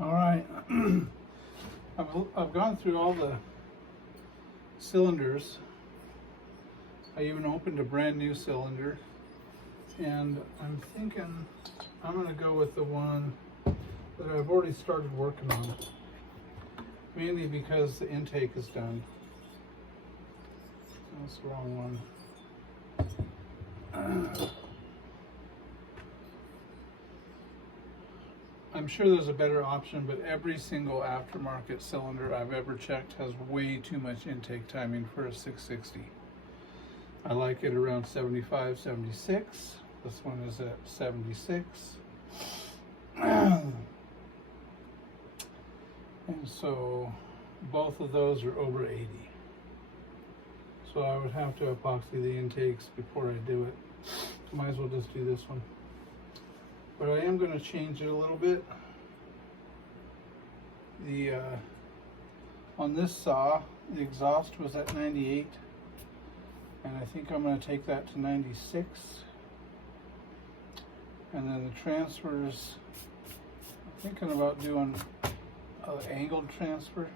All right, I've gone through all the cylinders. I even opened a brand new cylinder, and I'm thinking I'm going to go with the one that I've already started working on, mainly because the intake is done. That's the wrong one. I'm sure there's a better option, but every single aftermarket cylinder I've ever checked has way too much intake timing for a 660. I like it around 75, 76. This one is at 76. And so both of those are over 80. So I would have to epoxy the intakes before I do it. Might as well just do this one. But I am going to change it a little bit. On this saw, the exhaust was at 98, and I think I'm going to take that to 96. And then the transfers, I'm thinking about doing an angled transfer.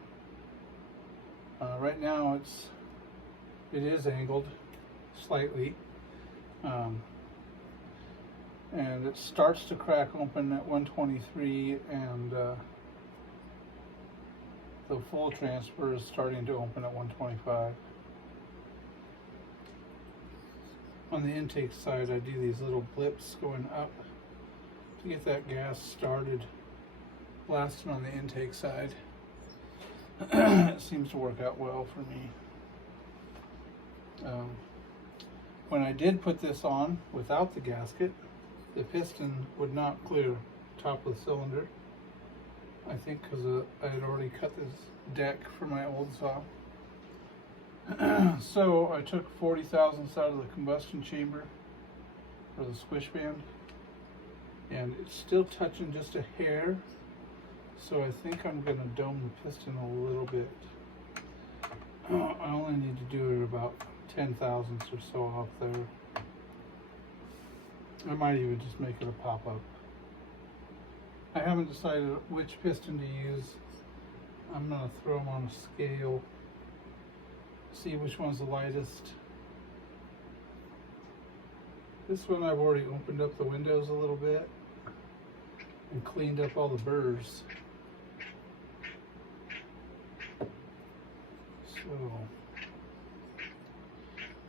Right now it is angled slightly. And it starts to crack open at 123, and the full transfer is starting to open at 125. On the intake side, I do these little blips going up to get that gas started blasting on the intake side. It seems to work out well for me. When I did put this on without the gasket, the piston would not clear top of the cylinder. I think because I had already cut this deck for my old saw. So I took 40 thousandths out of the combustion chamber, or the squish band, and it's still touching just a hair. So I think I'm going to dome the piston a little bit. I only need to do it about 10 thousandths or so off there. I might even just make it a pop-up. I haven't decided which piston to use. I'm going to throw them on a scale, see which one's the lightest. This one I've already opened up the windows a little bit and cleaned up all the burrs. So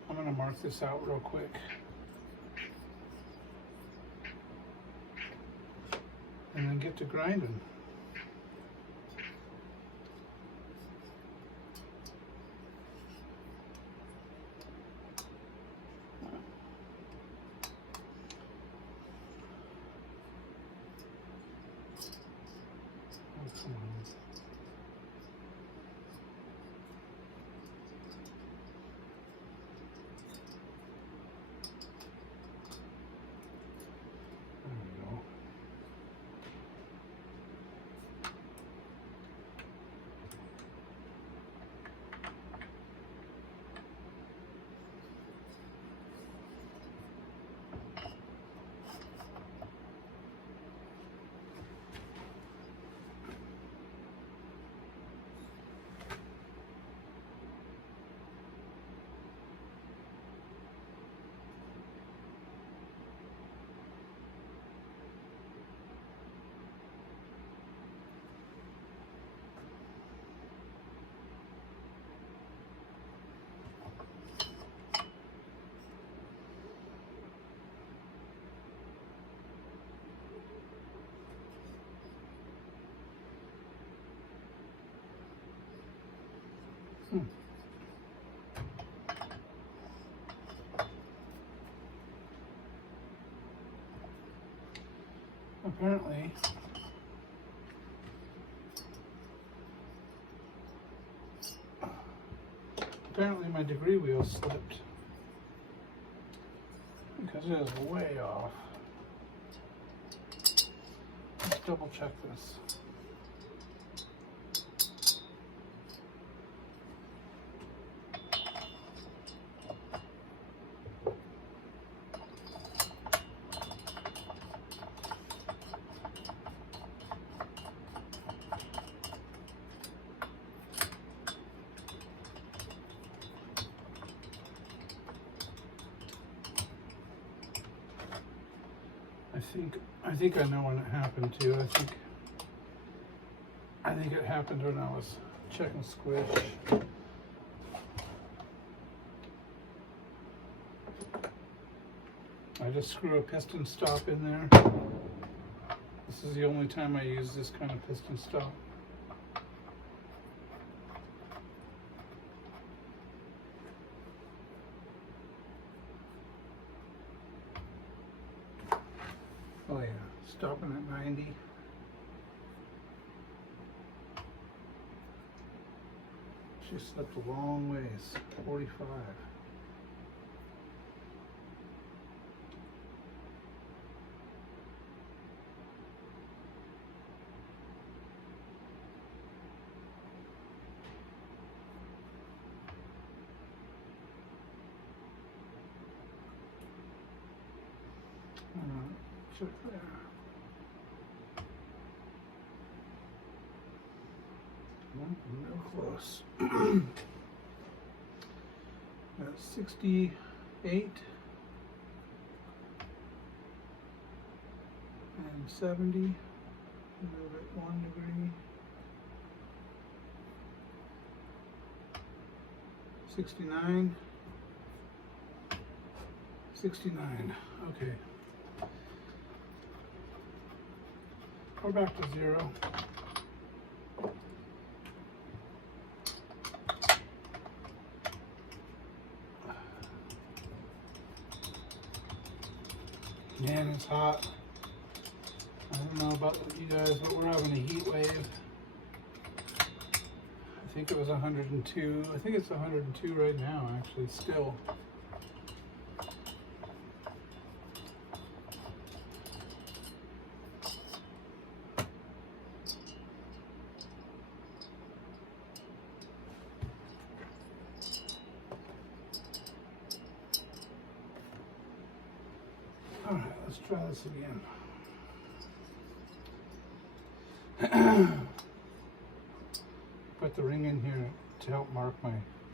I'm going to mark this out real quick. And then get to grinding. Apparently my degree wheel slipped because it is way off. Let's double check this. I think I know when it happened too. I think it happened when I was checking squish. I just screw a piston stop in there. This is the only time I use this kind of piston stop. Oh yeah, stopping at 90. She slipped a long ways, 45. Check there. Real close. That's 68 and 70. Move it 1 degree. 69. 69. Okay. Go back to 0. Man, it's hot. I don't know about you guys, but we're having a heat wave. I think it was 102. I think it's 102 right now, actually, still. All right, let's try this again. Put the ring in here to help mark my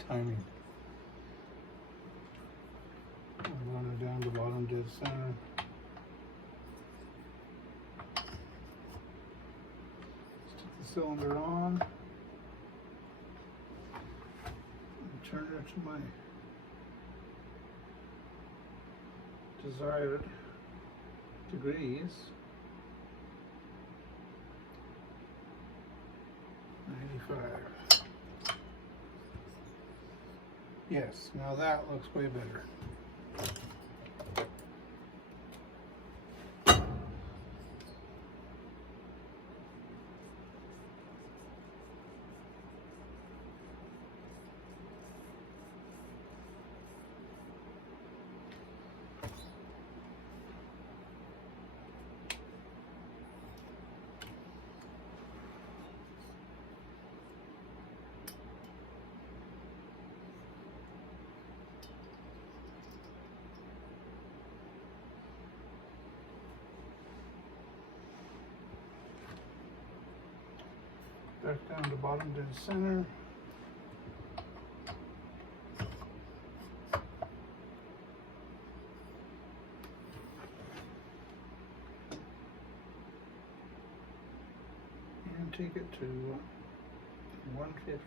timing. I'll run it down to bottom dead center. Stick the cylinder on. And turn it to my desired degrees. 95. Yes, now that looks way better. Back down to bottom dead center. And take it to 115.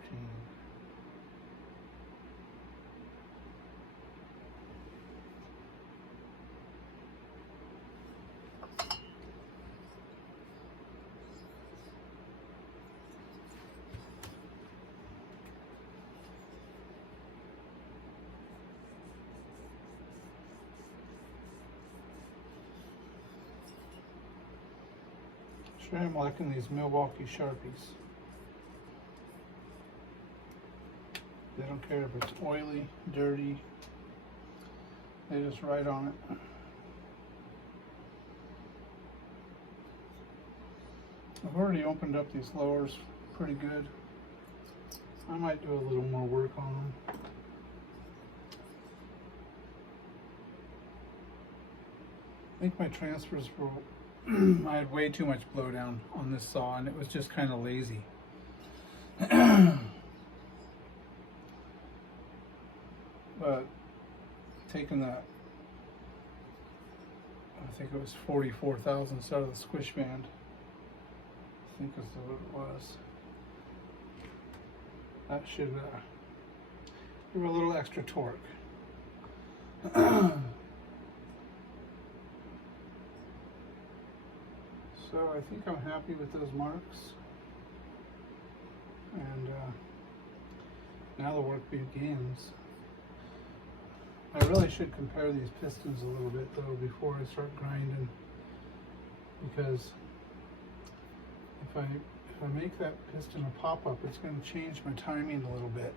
Sure, I'm liking these Milwaukee Sharpies. They don't care if it's oily, dirty. They just write on it. I've already opened up these lowers pretty good. I might do a little more work on them. I think my transfers were I had way too much blowdown on this saw and it was just kind of lazy. But taking that think it was 44 thousandths out of the squish band. I think is what it was. That should give a little extra torque. So I think I'm happy with those marks. And now the work begins. I really should compare these pistons a little bit though before I start grinding, because if I make that piston a pop-up, it's going to change my timing a little bit.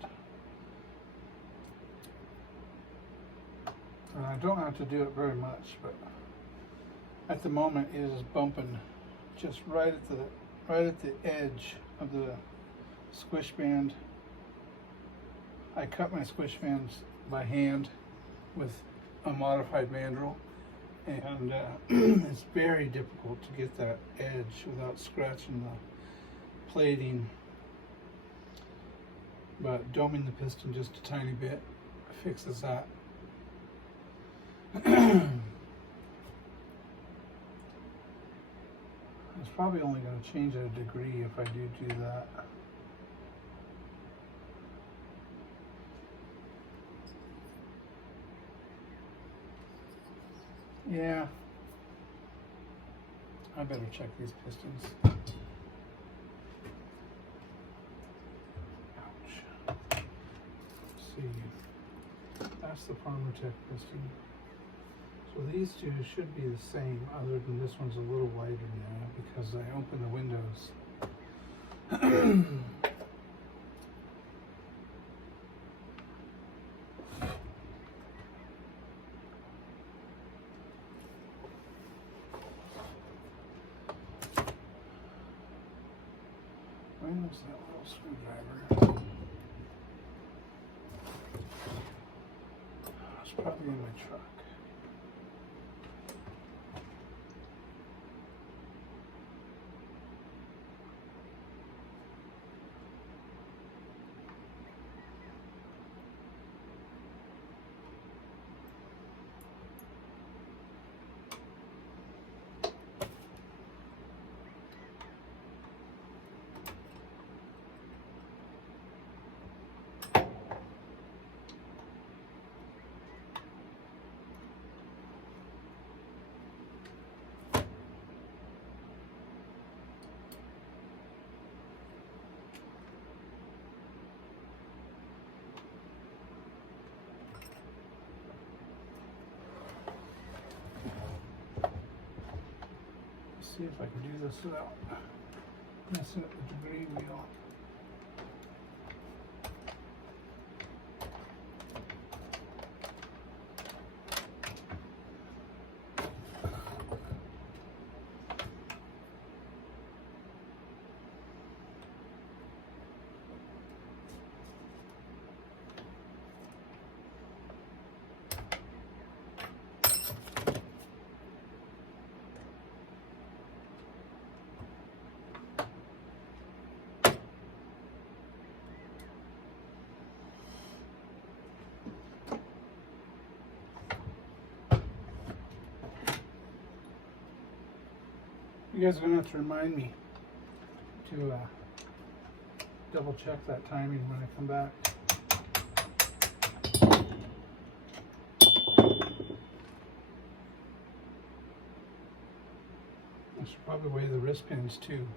And I don't have to do it very much, but at the moment it is bumping just right at the edge of the squish band. I cut my squish bands by hand with a modified mandrel, and it's very difficult to get that edge without scratching the plating. But doming the piston just a tiny bit fixes that. It's probably only going to change it a degree if I do that. Yeah, I better check these pistons. Ouch. Let's see. That's the Farmer Tech piston. So these two should be the same, other than this one's a little wider now because I opened the windows. Where's that little screwdriver? It's probably in my truck. See if I can do this without messing up the degree wheel. You guys are going to have to remind me to double check that timing when I come back. I should probably weigh the wrist pins too.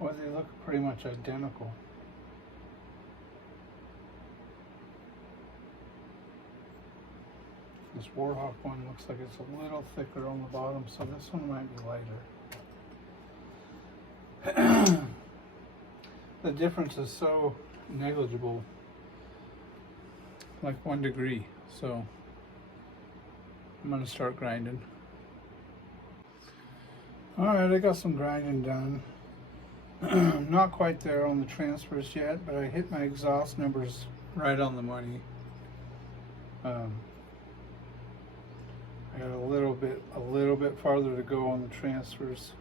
Well, they look pretty much identical. This Warhawk one looks like it's a little thicker on the bottom, so this one might be lighter. The difference is so negligible, like 1 degree, so I'm going to start grinding. Alright, I got some grinding done. Not quite there on the transfers yet, but I hit my exhaust numbers right on the money. I got a little bit farther to go on the transfers.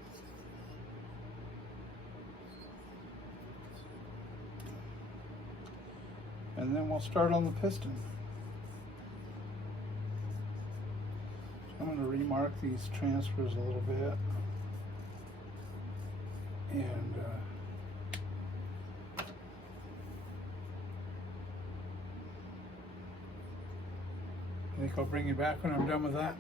And then we'll start on the piston. So I'm going to remark these transfers a little bit. And I think I'll bring you back when I'm done with that.